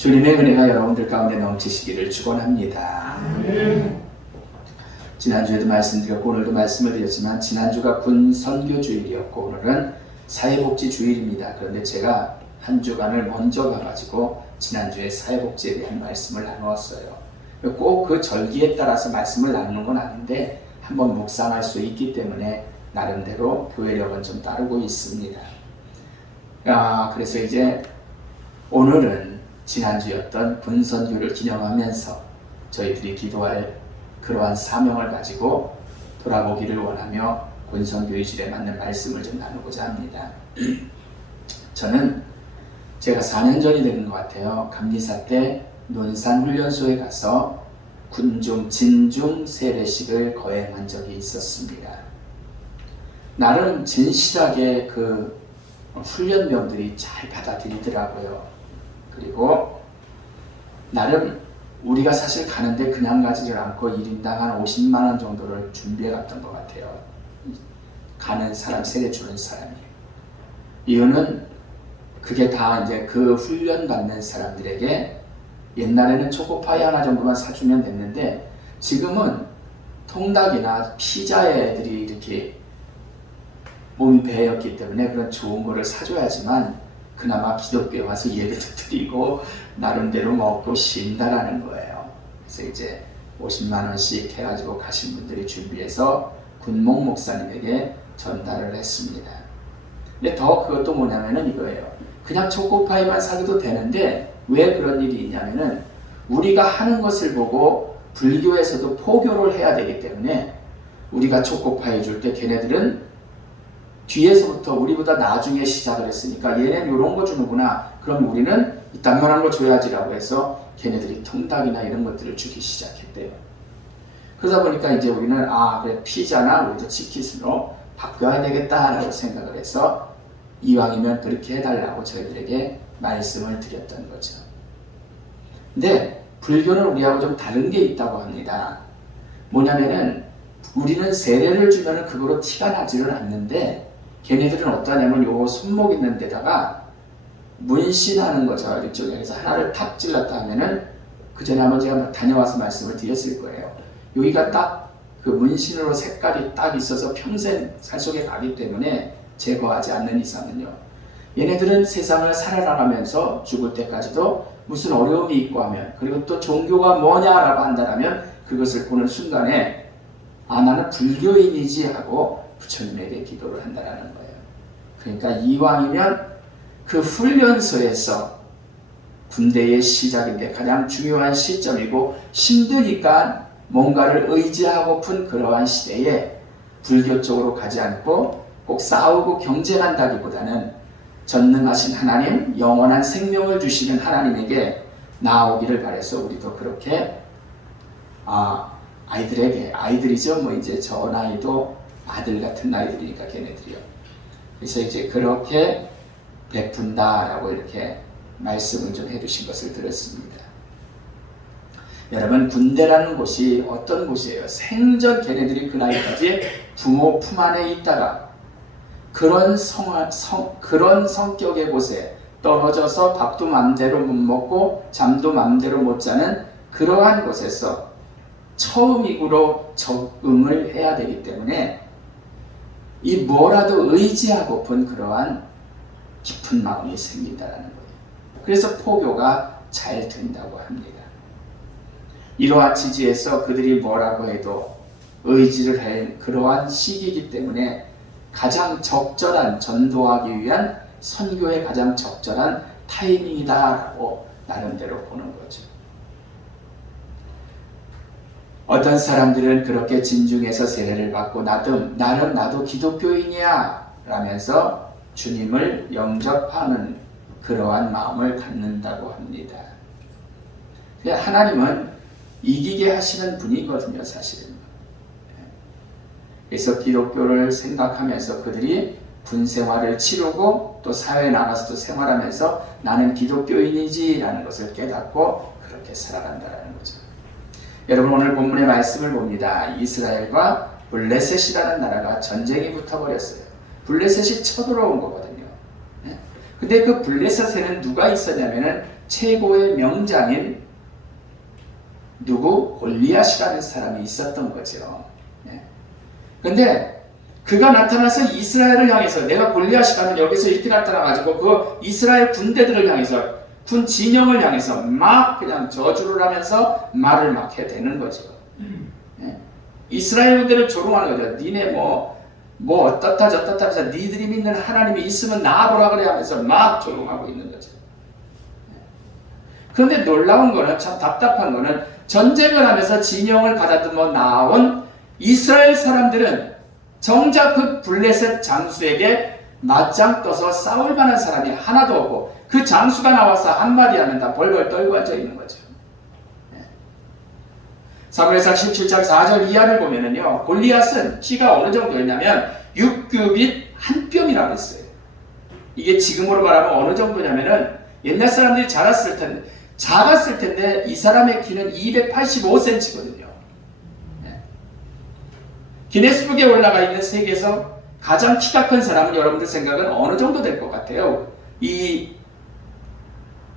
주님의 은혜가 여러분들 가운데 넘치시기를 축원합니다. 지난주에도 말씀드렸고 오늘도 말씀을 드렸지만 지난주가 군 선교주일이었고 오늘은 사회복지주일입니다. 그런데 제가 한 주간을 먼저 가가지고 지난주에 사회복지에 대한 말씀을 나누었어요. 꼭 그 절기에 따라서 말씀을 나누는 건 아닌데 한번 묵상할 수 있기 때문에 나름대로 교회력은 좀 따르고 있습니다. 그래서 이제 오늘은 지난주였던 군선교를 기념하면서 저희들이 기도할 그러한 사명을 가지고 돌아보기를 원하며 군선교의실에 맞는 말씀을 좀 나누고자 합니다. 저는 제가 4년 전이 되는 것 같아요. 감리사 때 논산훈련소에 가서 군중 진중 세례식을 거행한 적이 있었습니다. 나름 진실하게 그 훈련병들이 잘 받아들이더라고요. 그리고 나름 우리가 사실 가는데 그냥 가지질 않고 1인당 한 50만 원 정도를 준비해 갔던 것 같아요. 가는 사람, 세례 주는 사람이. 이유는 그게 다 이제 그 훈련 받는 사람들에게 옛날에는 초코파이 하나 정도만 사주면 됐는데 지금은 통닭이나 피자에 애들이 이렇게 몸이 배였기 때문에 그런 좋은 거를 사줘야지만 그나마 기독교에 와서 예배도 드리고 나름대로 먹고 쉰다라는 거예요. 그래서 이제 50만 원씩 해가지고 가신 분들이 준비해서 군목 목사님에게 전달을 했습니다. 근데 더 그것도 뭐냐면은 이거예요. 그냥 초코파이만 사줘도 되는데 왜 그런 일이 있냐면은 우리가 하는 것을 보고 불교에서도 포교를 해야 되기 때문에 우리가 초코파이 줄 때 걔네들은 뒤에서부터 우리보다 나중에 시작을 했으니까 얘는 이런 거 주는구나. 그럼 우리는 이딴만한 거 줘야지라고 해서 걔네들이 통닭이나 이런 것들을 주기 시작했대요. 그러다 보니까 이제 우리는 그래 피자나 우리도 치킨으로 바꿔야 되겠다라고 생각을 해서 이왕이면 그렇게 해달라고 저희들에게 말씀을 드렸던 거죠. 근데 불교는 우리하고 좀 다른 게 있다고 합니다. 뭐냐면은 우리는 세례를 주면은 그거로 티가 나지는 않는데 걔네들은 어떠냐면 요 손목 있는 데다가 문신하는 거죠. 이쪽에. 그래서 하나를 탁 찔렀다 하면은 그 전에 한번 제가 다녀와서 말씀을 드렸을 거예요. 여기가 딱 그 문신으로 색깔이 딱 있어서 평생 살 속에 가기 때문에 제거하지 않는 이상은요. 얘네들은 세상을 살아나가면서 죽을 때까지도 무슨 어려움이 있고 하면 그리고 또 종교가 뭐냐라고 한다면 그것을 보는 순간에 나는 불교인이지 하고 부처님에게 기도를 한다는 거예요. 그러니까 이왕이면 그 훈련소에서 군대의 시작인데 가장 중요한 시점이고 힘드니까 뭔가를 의지하고픈 그러한 시대에 불교 쪽으로 가지 않고 꼭 싸우고 경쟁한다기보다는 전능하신 하나님, 영원한 생명을 주시는 하나님에게 나아오기를 바라서 우리도 그렇게 아이들에게, 아이들이죠. 뭐 이제 저 나이도 아들 같은 나이들이니까 걔네들이요. 그래서 이제 그렇게 베푼다라고 이렇게 말씀을 좀 해주신 것을 들었습니다. 여러분 군대라는 곳이 어떤 곳이에요? 생전 걔네들이 그 나이까지 부모 품 안에 있다가 그런 성격의 곳에 떨어져서 밥도 맘대로 못 먹고 잠도 맘대로 못 자는 그러한 곳에서 처음이구로 적응을 해야 되기 때문에 이 뭐라도 의지하고픈 그러한 깊은 마음이 생긴다는 거예요. 그래서 포교가 잘 된다고 합니다. 이러한 지지에서 그들이 뭐라고 해도 의지를 할 그러한 시기이기 때문에 가장 적절한 전도하기 위한 선교의 가장 적절한 타이밍이다라고 나름대로 보는 거죠. 어떤 사람들은 그렇게 진중해서 세례를 받고 나름 나도 기독교인이야 라면서 주님을 영접하는 그러한 마음을 갖는다고 합니다. 하나님은 이기게 하시는 분이거든요, 사실은. 그래서 기독교를 생각하면서 그들이 군 생활을 치르고 또 사회에 나가서도 생활하면서 나는 기독교인이지 라는 것을 깨닫고 그렇게 살아간다는 거죠. 여러분 오늘 본문의 말씀을 봅니다. 이스라엘과 블레셋이라는 나라가 전쟁이 붙어버렸어요. 블레셋이 쳐들어온 거거든요. 근데 그 블레셋에는 누가 있었냐면은 최고의 명장인 누구? 골리앗이라는 사람이 있었던 거죠. 근데 그가 나타나서 이스라엘을 향해서, 내가 골리앗이라면 여기서 이렇게 나타나가지고 그 이스라엘 군대들을 향해서, 군 진영을 향해서 막 그냥 저주를 하면서 말을 막 해대는 거죠. 이스라엘 군대를 조롱하는 거죠. 니네 뭐 어떻다 저떻다 해서 니들이 믿는 하나님이 있으면 나와보라 그래 하면서 막 조롱하고 있는 거죠. 그런데 놀라운 거는, 참 답답한 거는, 전쟁을 하면서 진영을 가다듬어 나온 이스라엘 사람들은 정작 그 블레셋 장수에게 맞짱 떠서 싸울 만한 사람이 하나도 없고, 그 장수가 나와서 한마디 하면 다 벌벌 떨고 앉아 있는 거죠. 사무엘상 17장 4절 이하를 보면은요, 골리앗은 키가 어느 정도였냐면 6규빗 한 뼘이라고 했어요. 이게 지금으로 말하면 어느 정도냐면은, 옛날 사람들이 작았을 텐데 이 사람의 키는 285cm거든요. 기네스북에 올라가 있는 세계에서 가장 키가 큰 사람은 여러분들 생각은 어느 정도 될 것 같아요? 이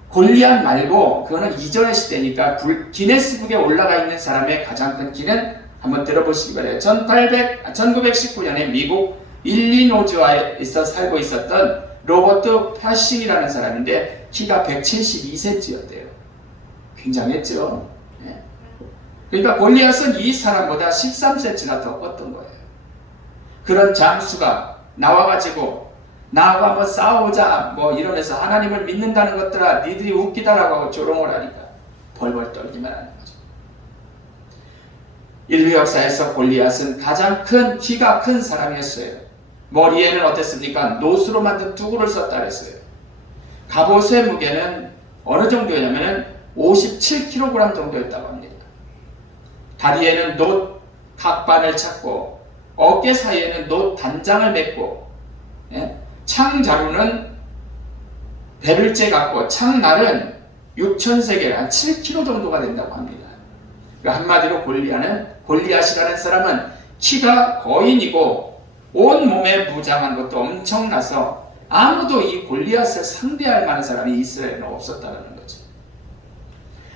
골리앗 말고, 그거는 이전의 시대니까 기네스북에 올라가 있는 사람의 가장 큰 키는 한번 들어보시기 바래요. 1919년에 미국 일리노이주에서 살고 있었던 로버트 패싱이라는 사람인데 키가 172cm였대요. 굉장했죠. 그러니까 골리앗은 이 사람보다 13cm나 더 컸던 거예요. 그런 장수가 나와가지고 나하고 한번 싸우자 뭐 이러면서 하나님을 믿는다는 것들아 니들이 웃기다라고 하고 조롱을 하니까 벌벌 떨기만 하는 거죠. 인류 역사에서 골리앗은 가장 키가 큰 사람이었어요. 머리에는 어땠습니까? 노수로 만든 투구를 썼다 그랬어요. 갑옷의 무게는 어느 정도였냐면 57kg 정도였다고 합니다. 다리에는 놋 각반을 찾고, 어깨 사이에는 놋 단장을 맺고, 창자루는 배를 째갖고, 창날은 6,000세겔, 한 7kg 정도가 된다고 합니다. 한마디로 골리앗이라는 사람은 키가 거인이고 온 몸에 무장한 것도 엄청나서 아무도 이 골리앗을 상대할 만한 사람이 이스라엘에는 없었다는 거죠.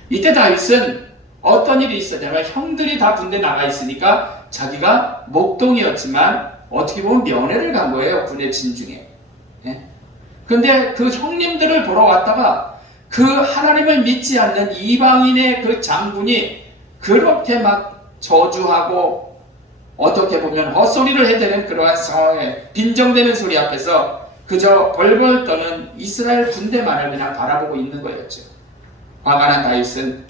이때 다윗은 어떤 일이 있었냐면, 형들이 다 군대 나가 있으니까 자기가 목동이었지만 어떻게 보면 면회를 간 거예요, 군의 진중에. 그런데 그 형님들을 보러 왔다가 그 하나님을 믿지 않는 이방인의 그 장군이 그렇게 막 저주하고 어떻게 보면 헛소리를 해대는 그러한 상황에, 빈정대는 소리 앞에서 그저 벌벌 떠는 이스라엘 군대만을 그냥 바라보고 있는 거였죠. 화가 난 다윗은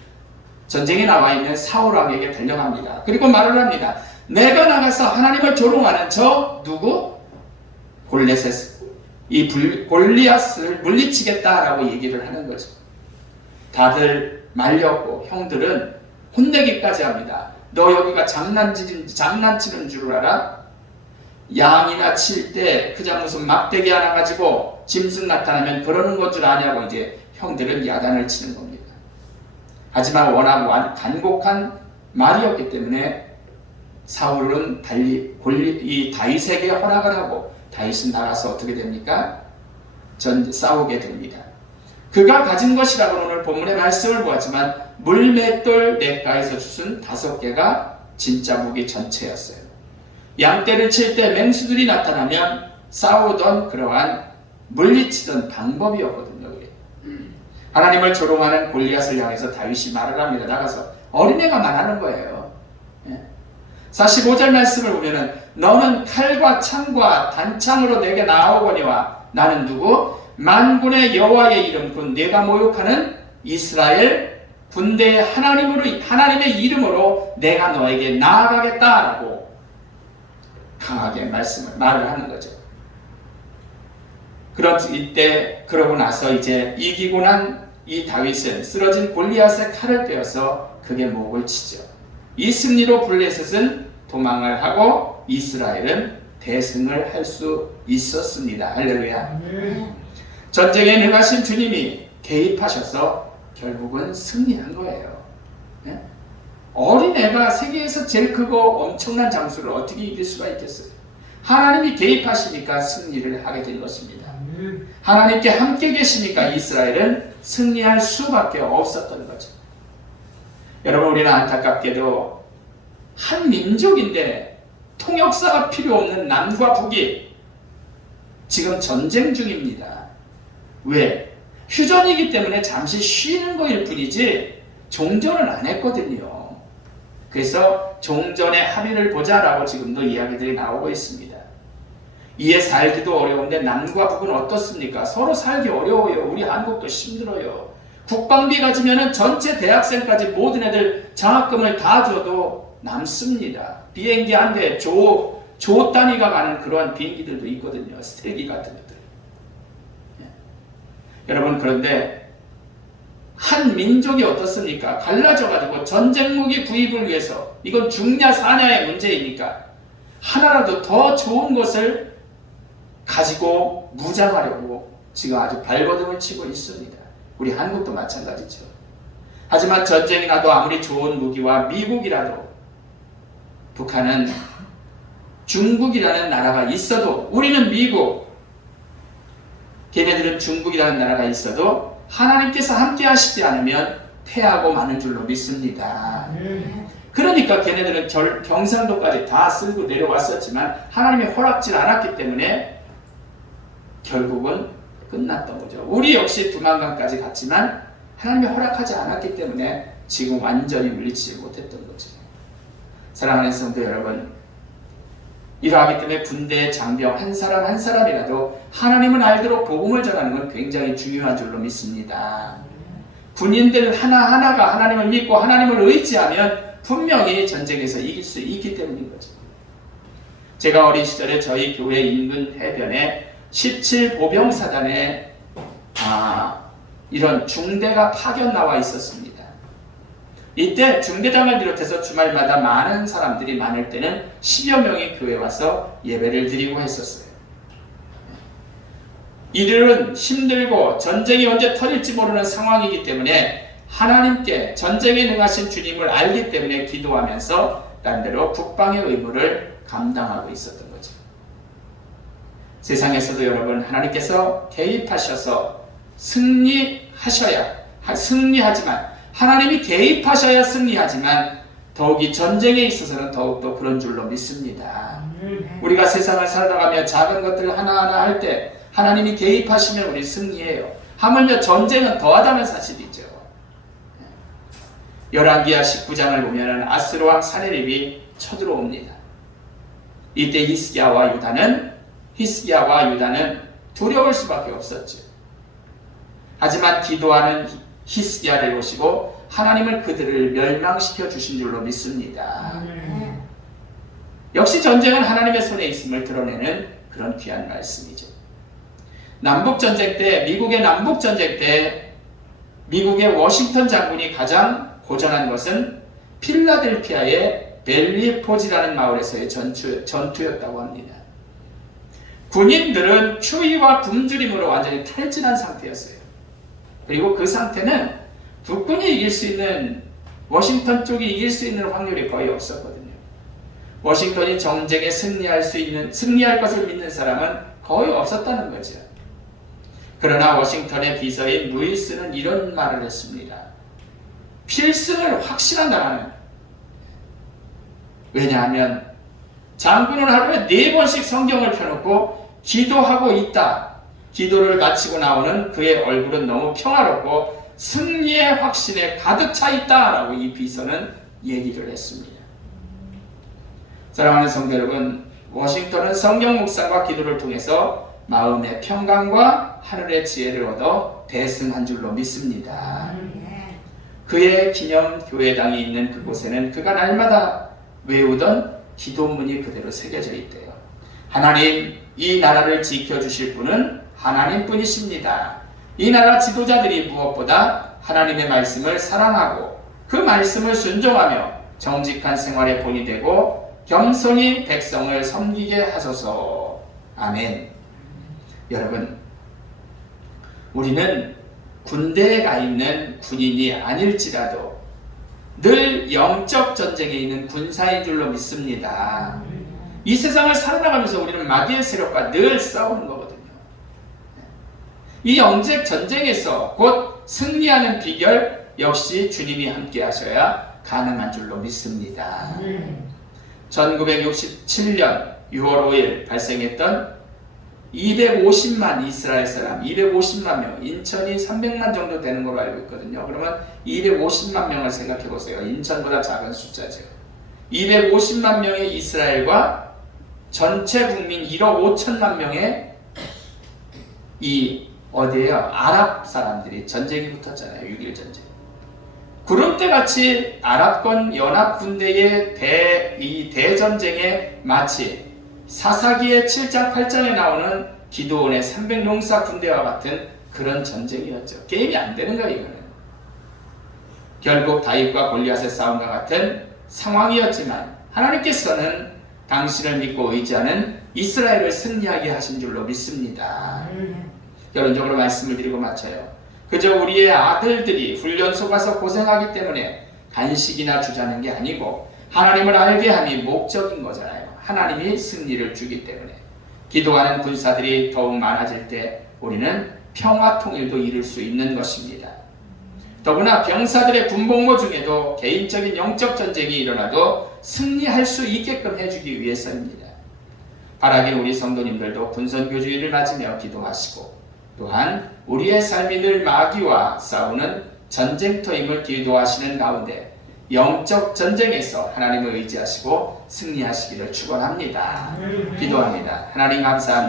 전쟁에 나와 있는 사울왕에게 달려갑니다. 그리고 말을 합니다. 내가 나가서 하나님을 조롱하는 저 누구? 골리앗을 물리치겠다라고 얘기를 하는 거죠. 다들 말렸고 형들은 혼내기까지 합니다. 너 여기가 장난치는 줄 알아? 양이나 칠 때 그냥 무슨 막대기 하나 가지고 짐승 나타나면 그러는 것 줄 아냐고 이제 형들은 야단을 치는 겁니다. 하지만 워낙 간곡한 말이었기 때문에 사울은 달리 이 다윗에게 허락을 하고, 다윗은 나가서 어떻게 됩니까? 싸우게 됩니다. 그가 가진 것이라고는 오늘 본문의 말씀을 보았지만 물맷돌 냇가에서 주순 5개가 진짜 무기 전체였어요. 양떼를 칠 때 맹수들이 나타나면 싸우던 그러한 물리치던 방법이었거든요. 하나님을 조롱하는 골리앗을 향해서 다윗이 말을 합니다. 나가서 어린애가 말하는 거예요. 45절 말씀을 보면은 너는 칼과 창과 단창으로 내게 나오거니와 나는 누구? 만군의 여호와의 이름 곧 내가 모욕하는 이스라엘 군대의 하나님의 이름으로 내가 너에게 나아가겠다라고 강하게 말을 하는 거죠. 그러고 나서 이제 이기고 난 이 다윗은 쓰러진 골리앗의 칼을 빼어서 그의 목을 치죠. 이 승리로 블레셋은 도망을 하고 이스라엘은 대승을 할 수 있었습니다. 할렐루야. 전쟁에 능하신 주님이 개입하셔서 결국은 승리한 거예요. 어린애가 세계에서 제일 크고 엄청난 장수를 어떻게 이길 수가 있겠어요? 하나님이 개입하시니까 승리를 하게 된 것입니다. 하나님께 함께 계시니까 이스라엘은 승리할 수밖에 없었던 거죠. 여러분, 우리는 안타깝게도 한 민족인데 통역사가 필요 없는 남과 북이 지금 전쟁 중입니다. 왜? 휴전이기 때문에 잠시 쉬는 거일 뿐이지 종전은 안 했거든요. 그래서 종전의 합의를 보자라고 지금도 이야기들이 나오고 있습니다. 이에 살기도 어려운데 남과 북은 어떻습니까? 서로 살기 어려워요. 우리 한국도 힘들어요. 국방비 가지면은 전체 대학생까지 모든 애들 장학금을 다 줘도 남습니다. 비행기 한 대 조 단위가 가는 그러한 비행기들도 있거든요. 스텔기 같은 것들. 여러분, 그런데 한 민족이 어떻습니까? 갈라져가지고 전쟁 무기 구입을 위해서, 이건 죽냐 사냐의 문제이니까 하나라도 더 좋은 것을 가지고 무장하려고 지금 아주 발버둥을 치고 있습니다. 우리 한국도 마찬가지죠. 하지만 전쟁이 나도 아무리 좋은 무기와 미국이라도, 북한은 중국이라는 나라가 있어도, 우리는 미국, 걔네들은 중국이라는 나라가 있어도 하나님께서 함께 하시지 않으면 패하고 마는 줄로 믿습니다. 그러니까 걔네들은 경상도까지 다 쓸고 내려왔었지만 하나님이 허락지 않았기 때문에 결국은 끝났던 거죠. 우리 역시 두만강까지 갔지만 하나님이 허락하지 않았기 때문에 지금 완전히 물리치지 못했던 거죠. 사랑하는 성도 여러분, 이러하기 때문에 군대의 장병 한 사람 한 사람이라도 하나님을 알도록 복음을 전하는 건 굉장히 중요한 줄로 믿습니다. 군인들 하나하나가 하나님을 믿고 하나님을 의지하면 분명히 전쟁에서 이길 수 있기 때문인 거죠. 제가 어린 시절에 저희 교회 인근 해변에 17보병사단에 이런 중대가 파견 나와 있었습니다. 이때 중대장을 비롯해서 주말마다 많은 사람들이 많을 때는 10여 명이 교회에 와서 예배를 드리고 했었어요. 이들은 힘들고 전쟁이 언제 터질지 모르는 상황이기 때문에 하나님께 전쟁에 능하신 주님을 알기 때문에 기도하면서 딴대로 국방의 의무를 감당하고 있었던 거죠. 세상에서도 여러분, 하나님께서 개입하셔서 승리하지만 하나님이 개입하셔야 승리하지만 더욱이 전쟁에 있어서는 더욱더 그런 줄로 믿습니다. 우리가 세상을 살아가며 작은 것들을 하나하나 할 때 하나님이 개입하시면 우리 승리해요. 하물며 전쟁은 더하다는 사실이죠. 열왕기하 19장을 보면 아스로왕 사네립이 쳐들어옵니다. 이때 히스기야와 유다는 두려울 수밖에 없었죠. 하지만 기도하는 히스기야를 보시고 하나님은 그들을 멸망시켜 주신 줄로 믿습니다. 역시 전쟁은 하나님의 손에 있음을 드러내는 그런 귀한 말씀이죠. 미국의 남북전쟁 때 미국의 워싱턴 장군이 가장 고전한 것은 필라델피아의 벨리포지라는 마을에서의 전투였다고 합니다. 군인들은 추위와 굶주림으로 완전히 탈진한 상태였어요. 그리고 그 상태는 북군이 이길 수 있는, 워싱턴 쪽이 이길 수 있는 확률이 거의 없었거든요. 워싱턴이 전쟁에 승리할 것을 믿는 사람은 거의 없었다는 거죠. 그러나 워싱턴의 비서인 루이스는 이런 말을 했습니다. 필승을 확신한다는. 왜냐하면 장군은 하루에 4번씩 성경을 펴놓고 기도하고 있다. 기도를 마치고 나오는 그의 얼굴은 너무 평화롭고 승리의 확신에 가득 차 있다라고 이 비서는 얘기를 했습니다. 사랑하는 성도 여러분, 워싱턴은 성경 묵상과 기도를 통해서 마음의 평강과 하늘의 지혜를 얻어 대승한 줄로 믿습니다. 그의 기념 교회당이 있는 그곳에는 그가 날마다 외우던 기도문이 그대로 새겨져 있대요. 하나님, 이 나라를 지켜주실 분은 하나님뿐이십니다. 이 나라 지도자들이 무엇보다 하나님의 말씀을 사랑하고 그 말씀을 순종하며 정직한 생활의 본이 되고 겸손히 백성을 섬기게 하소서. 아멘. 여러분, 우리는 군대에 가 있는 군인이 아닐지라도 늘 영적 전쟁에 있는 군사인 줄로 믿습니다. 이 세상을 살아나가면서 우리는 마귀의 세력과 늘 싸우는 거거든요. 이 영적 전쟁에서 곧 승리하는 비결 역시 주님이 함께 하셔야 가능한 줄로 믿습니다. 1967년 6월 5일 발생했던 250만 이스라엘 사람, 250만 명, 인천이 300만 정도 되는 걸로 알고 있거든요. 그러면 250만 명을 생각해 보세요. 인천보다 작은 숫자죠. 250만 명의 이스라엘과 전체 국민 1억 5천만 명의 어디에요? 아랍 사람들이 전쟁이 붙었잖아요. 6.1 전쟁. 구름대같이 아랍권 연합 군대의 대전쟁에 마치 사사기의 7장 8장에 나오는 기드온의 300용사 군대와 같은 그런 전쟁이었죠. 게임이 안 되는 거예요. 이거는. 결국 다윗과 골리앗의 싸움과 같은 상황이었지만 하나님께서는 당신을 믿고 의지하는 이스라엘을 승리하게 하신 줄로 믿습니다. 결론적으로 말씀을 드리고 마쳐요. 그저 우리의 아들들이 훈련소 가서 고생하기 때문에 간식이나 주자는 게 아니고 하나님을 알게 함이 목적인 거잖아요. 하나님이 승리를 주기 때문에. 기도하는 군사들이 더욱 많아질 때 우리는 평화 통일도 이룰 수 있는 것입니다. 더구나 병사들의 군복무 중에도 개인적인 영적 전쟁이 일어나도 승리할 수 있게끔 해주기 위해서입니다. 바라긴 우리 성도님들도 군선교주의를 맞으며 기도하시고 또한 우리의 삶이 늘 마귀와 싸우는 전쟁터임을 기도하시는 가운데 영적 전쟁에서 하나님을 의지하시고 승리하시기를 축원합니다. 기도합니다. 하나님 감사합니다.